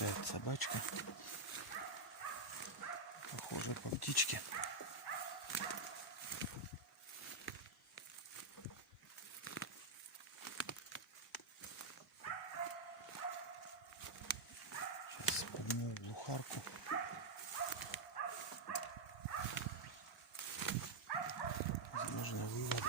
Работает собачка. Похоже по птичке. Сейчас подниму глухарку. Возможно, вывод.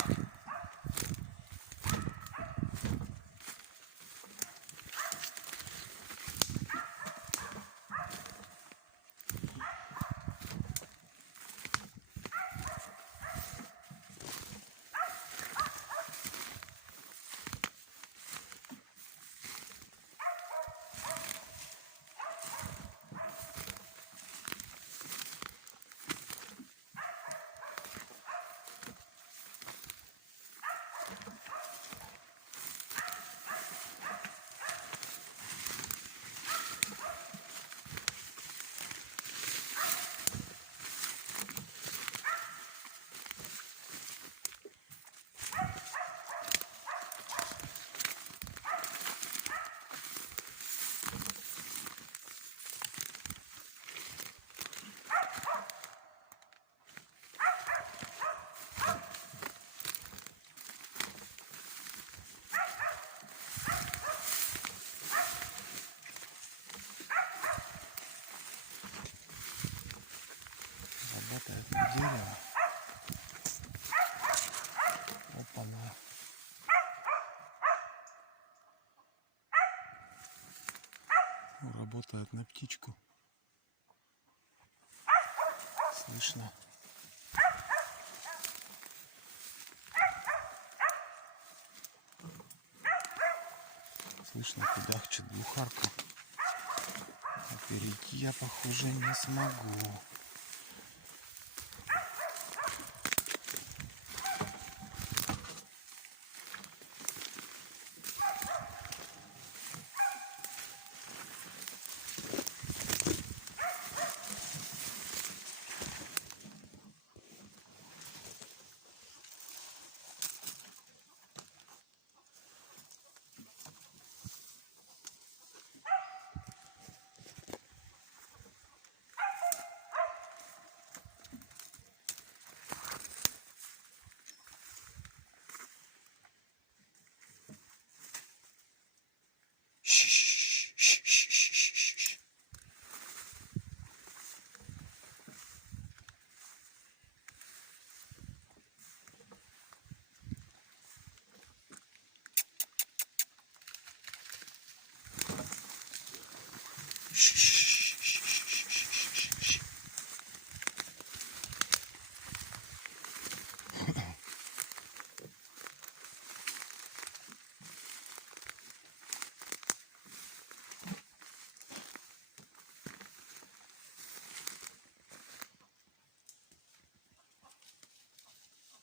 Работает на дерево. Опа-на. Работает на птичку. Слышно. Слышно, кудахчет глухарка. А перейти я, похоже, не смогу.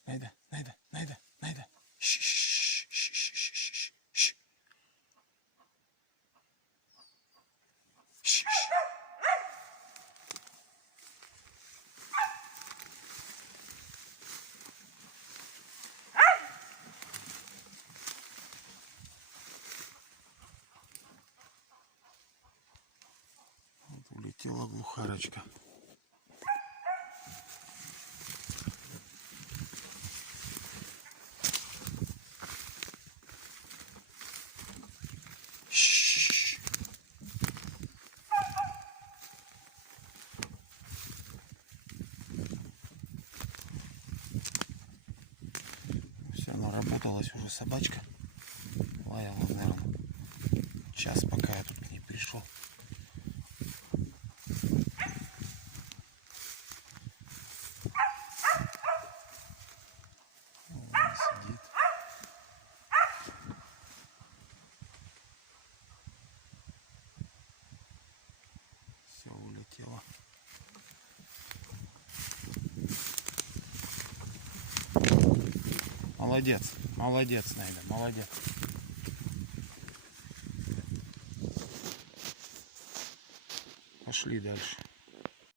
Найда, Найда, Найда, Найда. Вот улетела глухарочка. Все, наработалась уже собачка. Лаяла, наверное, час, пока я тут к ней пришел. Она сидит. Все, улетела. Молодец, молодец, Найда, молодец. Пошли дальше.